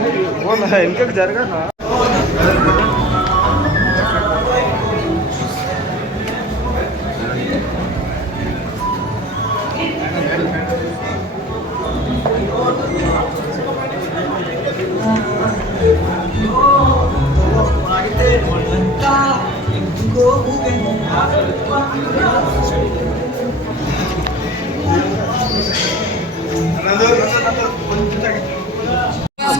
రే, నా పిల్ల దాకా వెనకకు జరగనా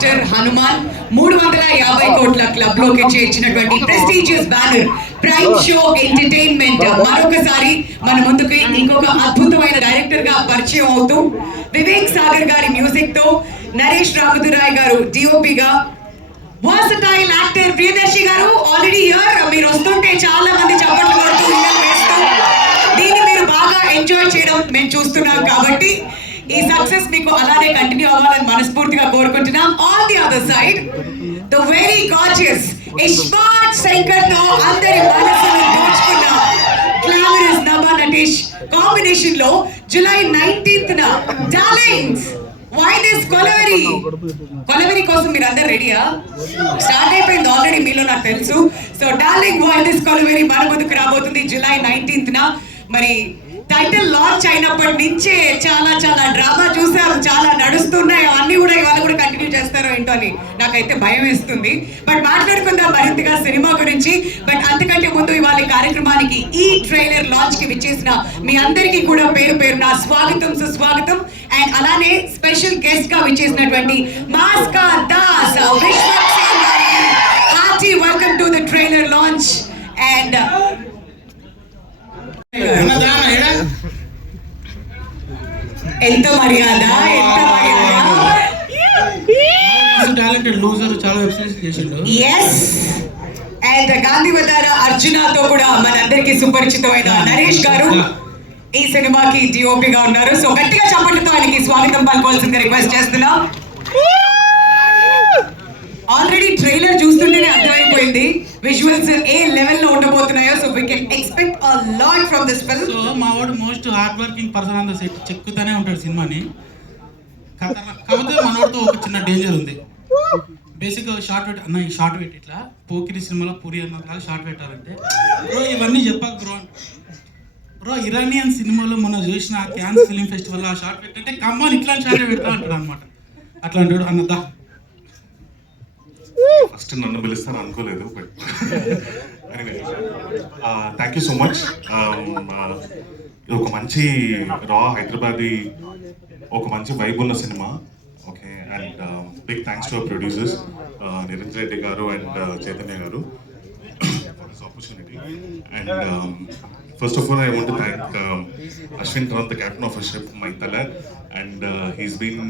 మాస్టర్ హనుమాన్ మూడు వందల యాభై కోట్ల క్లబ్లోకి చేర్చినటువంటి prestigious banner Prime Show Entertainment. మరొకసారి మన ముందుకు ఇంకొక అద్భుతమైన డైరెక్టర్గా పరిచయం అవుతూ వివేక్ సాగర్ గారి మ్యూజిక్తో నరేష్ రామదురాయ్ గారు డిఓపి గా. వర్సటైల్ యాక్టర్ ప్రియదర్శి గారు ఆల్రెడీ హియర్ మీరు వస్తుంటే చాలా మంది చప్పట్లు కొడుతూ దీన్ని మీరు బాగా ఎంజాయ్ చేయడం మేము చూస్తున్నాం కాబట్టి ఈ సక్సెస్ మీకు అలానే కంటిన్యూ అవ్వాలని మనస్ఫూర్తిగా కోరుకుంటున్నాం. On the other side the very gorgeous iSmart శంకర్తో అందరి మనసును దోచుకున్న గ్లామరస్ నభా నటేష్ కాంబినేషన్లో జూలై నైన్టీన్త్ న డార్లింగ్స్ వై కొలవరి కొలవరి కోసం మీరు అందరు రెడీయా స్టార్ట్ అయిపోయింది ఆల్రెడీ మీలో నాకు తెలుసు. సో డార్లింగ్ వై కొలవరి మన ముందుకు రాబోతుంది జూలై నైన్టీన్త్ న. మరి టైటిల్ లాంచ్ అయినప్పటి నుంచే చాలా చాలా డ్రామా చూసాం చాలా నడుస్తున్నాయి. అన్ని కూడా ఇవాళ కూడా కంటిన్యూ చేస్తారో ఏంటో అని నాకైతే భయం వేస్తుంది. బట్ మాట్లాడుకుందాం మరింతగా సినిమా గురించి. బట్ అంతకంటే ముందు ఇవాళ కార్యక్రమానికి ఈ ట్రైలర్ లాంచ్కి విచ్చేసిన మీ అందరికీ కూడా పేరు పేరు నా స్వాగతం సుస్వాగతం. అండ్ అలానే స్పెషల్ గెస్ట్గా విచ్చేసినటువంటి మాస్కా Das hearty welcome to the trailer launch and ఎంత మర్యాద ఎంత మర్యాద? టాలెంటెడ్ లూజర్ చాలా వెబ్ సిరీస్ చేసిండు. ఎస్ అండ్ గాంధీవతార అర్జునతో కూడా మనందరికీ సుపరిచితమైన నరేష్ గారు ఈ సినిమాకి డిఓపి గా ఉన్నారు. సో గట్టిగా చప్పట్లతో ఆయనకి స్వాగతం పలుకోవాల్సిందిగా రిక్వెస్ట్ చేస్తున్నాం. ఆల్రెడీ ట్రైలర్ చూస్తుంటేనే అర్థమైపోయింది. విజువల్స్ ఏ లెవెల్లో ఉండబోతున్నాయో so we can expect a lot from this film so మా వాడు most hard working person on the set చెక్కుతానే ఉంటాడు సినిమాని. కాకపోతే మనోడితో ఒక చిన్న డేంజర్ ఉంది. బేసిక్గా షార్ట్ పెట్టి అన్న ఈ షార్ట్ పెట్టి ఇట్లా పోకిరి సినిమాలో పూరి అన్నట్లాగా షార్ట్ పెట్టాలంటే బ్రో ఇవన్నీ చెప్పాక బ్రో. బ్రో ఇరానియన్ సినిమాలో మనం చూసిన క్యాన్స్ ఫిలిం ఫెస్టివల్ ఆ షార్ట్ పెట్టంటే కమ్మని ఇట్లాంటి షార్ట్ పెడతా అంటాడు అనమాట అట్లా అన్నదా ఫస్ట్ నన్ను పిలుస్తాను అనుకోలేదు but thank you so much ఇది ఒక మంచి రా హైదరాబాదీ ఒక మంచి వైబ్ ఉన్న cinema. Okay and big thanks to our producers Niranjan Reddy garu and uh, Chaitanya garu for this opportunity and first of all I want thank Ashwin Ram the captain of a ship మైతల and he's been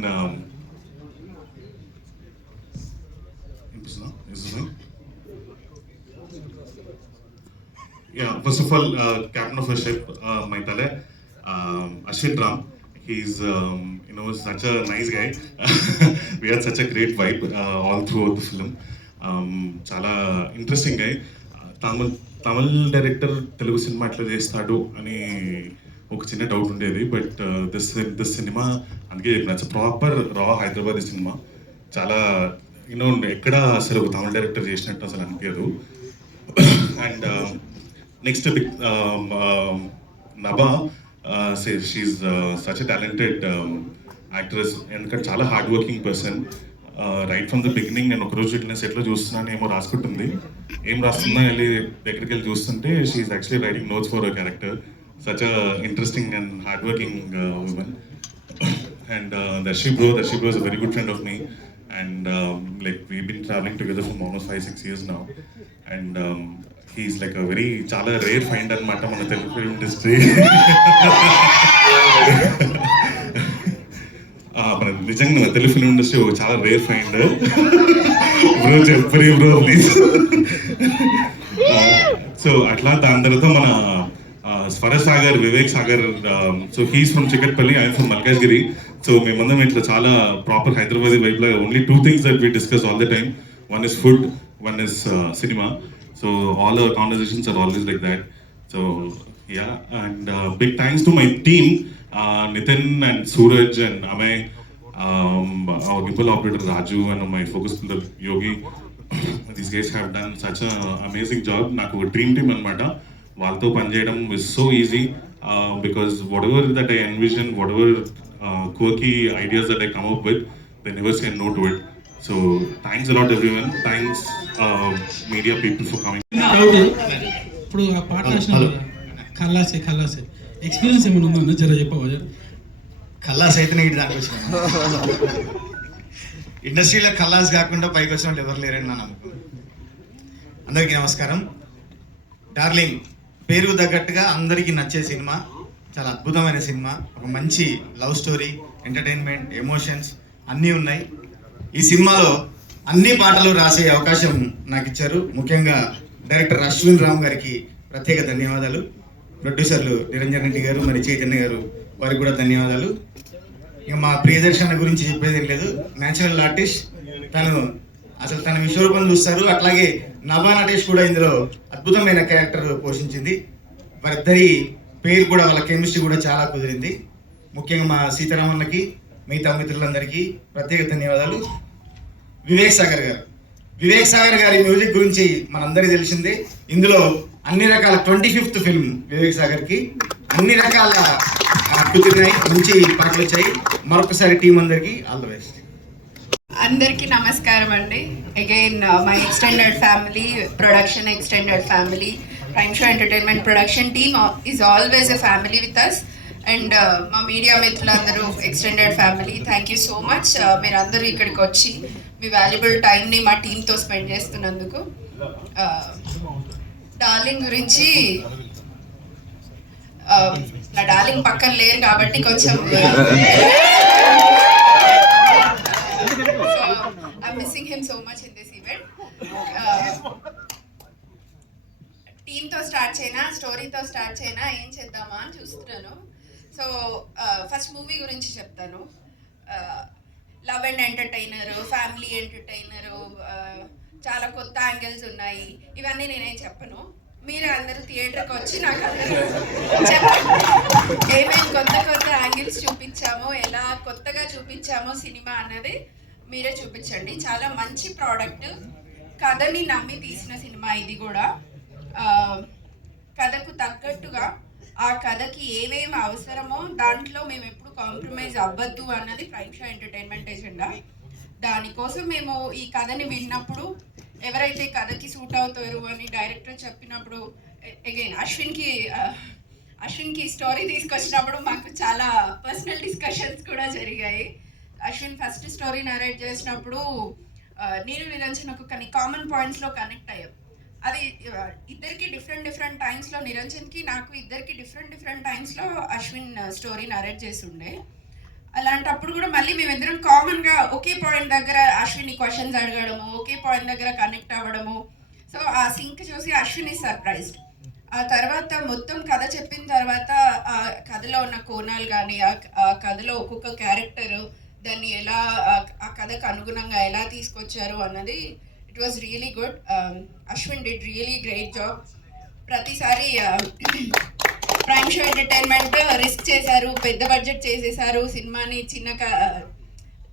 Yeah, first of all, uh, captain of a ship, uh, Maitale, um, Ashwin Ram. He's, um, you know, such a nice guy. we had such a great vibe uh, all throughout the film. Um, చాలా interesting guy Tamil Tamil director Telugu cinema ఎట్లా చేస్తాడు అని ఒక చిన్న doubt ఉండేది but this this cinema అందుకే చెప్పిన proper రా హైదరాబాద్ సినిమా చాలా యూనో ఎక్కడ అసలు ఒక తమిళ డైరెక్టర్ చేసినట్టు అసలు అనిపించదు and next Nabha she such talented actress ఎందుకంటే చాలా hard working person right from the beginning నేను ఒకరోజు వెళ్ళిన సెట్లో చూస్తున్నాను ఏమో రాసుకుంటుంది. ఏం రాస్తుందో వెళ్ళి దగ్గరికి వెళ్ళి చూస్తుంటే she actually writing notes for character such interesting and hard working women and uh, bro uh, bro, bro is is a very good friend of me, and um, like we've been traveling together for almost five six he's like um, he's like a very అనమాట మన Telugu film industry మన నిజంగా మన Telugu film industry ఒక చాలా rare find bro చెప్పరి bro please so అట్లా దాని తర్వాత మన Swara Sagar Vivek Sagar so he's from Chikkadpally I'm from Malkajgiri so మేమందరం ఇట్లా చాలా proper Hyderabad వైపులో only two things that we discuss all the time one is food one is cinema So all our conversations are always like that so ya and big thanks to my team Nitin and Suraj and Amay um, our gimbal operator Raju and my focus builder Yogi. These guys have done such a amazing job. నాకు dream team అనమాట వాళ్ళతో పనిచేయడం is so easy because whatever that I envision whatever కోకి ideas that I come up with they never can no to it So thanks a lot everyone thanks media people for coming ఇప్పుడు ఆ పాట కల్లాసే కల్లాసే. Experience ఏమైనా ఉందా? జర చెప్పవా? కల్లాస్ అయితే ఇటు దాకా వచ్చిన. ఇండస్ట్రీలో కల్లాస్ కాకుండా పైకి వచ్చిన వాళ్ళు ఎవరు లేరని నా నమ్మకం అందరికీ నమస్కారం. డార్లింగ్ పేరు తగ్గట్టుగా అందరికీ నచ్చే సినిమా. చాలా అద్భుతమైన సినిమా. ఒక మంచి లవ్ స్టోరీ ఎంటర్టైన్మెంట్ ఎమోషన్స్ అన్నీ ఉన్నాయి. ఈ సినిమాలో అన్ని పాటలు రాసే అవకాశం నాకు ఇచ్చారు ముఖ్యంగా డైరెక్టర్ అశ్విన్ రామ్ గారికి ప్రత్యేక ధన్యవాదాలు. ప్రొడ్యూసర్లు నిరంజన్ రెడ్డి గారు మరి చైతన్య గారు వారికి కూడా ధన్యవాదాలు. ఇక మా ప్రియదర్శన గురించి చెప్పేది ఏం లేదు. న్యాచురల్ ఆర్టిస్ట్ తను అసలు తన విశ్వరూపం చూస్తారు. అట్లాగే నభా నటేష్ కూడా ఇందులో అద్భుతమైన క్యారెక్టర్ పోషించింది. వారిద్దరి పేరు కూడా వాళ్ళ కెమిస్ట్రీ కూడా చాలా కుదిరింది. ముఖ్యంగా మా సీతారామన్నకి మిగతా మిత్రులందరికీ ప్రత్యేక ధన్యవాదాలు. వివేక్ సాగర్ గారు. వివేక్ సాగర్ గారి మ్యూజిక్ గురించి మనందరికీ తెలిసిందే. ఇందులో అన్ని రకాల ట్వంటీ ఫిఫ్త్ ఫిల్మ్ వివేక్ సాగర్కి అన్ని రకాల కుదిరినాయి మంచి పాటలు వచ్చాయి. మరొకసారి టీం అందరికీ ఆల్ ద బెస్ట్. అందరికీ నమస్కారం అండి. Again my extended family production extended family prime show entertainment production team is always a family with us and uh, మా మీడియా మిత్రులందరూ extended family thank you so much మీరు అందరూ ఇక్కడికి వచ్చి మీ వాల్యుబుల్ టైంని మా టీంతో స్పెండ్ చేస్తున్నందుకు. Uh, డార్లింగ్ గురించి uh, నా డార్లింగ్ పక్కన లేరు కాబట్టి కొంచెం I I'm missing so much much in event టీమ్తో start చేయనా? స్టోరీతో స్టార్ట్ చేయనా? ఏం చేద్దామా అని చూస్తున్నాను. సో ఫస్ట్ మూవీ గురించి చెప్తాను. Love and entertainer family entertainer చాలా కొత్త యాంగిల్స్ ఉన్నాయి. ఇవన్నీ నేనేం చెప్పను. మీరు అందరూ థియేటర్కి వచ్చి నాకు అందరూ ఏమేమి కొత్త కొత్త యాంగిల్స్ చూపించామో ఎలా కొత్తగా చూపించామో సినిమా అన్నది మీరే చూపించండి. చాలా మంచి ప్రోడక్ట్ కథని నమ్మి తీసిన సినిమా ఇది కూడా. కథకు తగ్గట్టుగా ఆ కథకి ఏమేమి అవసరమో దాంట్లో మేము ఎప్పుడు కాంప్రమైజ్ అవ్వద్దు అన్నది ప్రైమ్ షో ఎంటర్టైన్మెంట్ ఎజెండా దానికోసం మేము ఈ కథని విన్నప్పుడు ఎవరైతే కథకి సూట్ అవుతారు అని డైరెక్టర్ చెప్పినప్పుడు అగైన్ అశ్విన్కి అశ్విన్కి స్టోరీ తీసుకొచ్చినప్పుడు మాకు చాలా పర్సనల్ డిస్కషన్స్ కూడా జరిగాయి. అశ్విన్ ఫస్ట్ స్టోరీ నరేట్ చేసినప్పుడు నేను నిరంజన్ కొన్ని కామన్ పాయింట్స్లో కనెక్ట్ అయ్యాం. అది ఇద్దరికి డిఫరెంట్ డిఫరెంట్ టైమ్స్లో నిరంజన్కి నాకు ఇద్దరికి డిఫరెంట్ డిఫరెంట్ టైమ్స్లో అశ్విన్ స్టోరీ నరేట్ చేసి ఉండే అలాంటప్పుడు కూడా మళ్ళీ మేమిద్దరం కామన్గా ఒకే పాయింట్ దగ్గర అశ్విని క్వశ్చన్స్ అడగడము ఒకే పాయింట్ దగ్గర కనెక్ట్ అవ్వడము. సో ఆ సింక్ చూసి అశ్విని సర్ప్రైజ్డ్ ఆ తర్వాత మొత్తం కథ చెప్పిన తర్వాత ఆ కథలో ఉన్న కోణాలు కానీ ఆ కథలో ఒక్కొక్క క్యారెక్టర్ దాన్ని ఎలా ఆ కథకు అనుగుణంగా ఎలా తీసుకొచ్చారు అన్నది it was really good Ashwin did really great job ప్రతిసారి ప్రైమ్ షో ఎంటర్టైన్మెంట్ రిస్క్ చేశారు పెద్ద బడ్జెట్ చేసేసారు సినిమాని చిన్న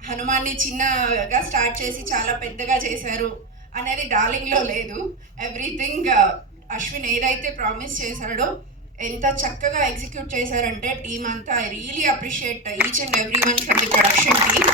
హనుమాన్ని చిన్నగా స్టార్ట్ చేసి చాలా పెద్దగా చేశారు అనేది డార్లింగ్లో లేదు. ఎవ్రీథింగ్ అశ్విన్ ఏదైతే ప్రామిస్ చేశాడో ఎంత చక్కగా ఎగ్జిక్యూట్ చేశారంటే టీమ్ అంతా I really appreciate each and every one from the production team.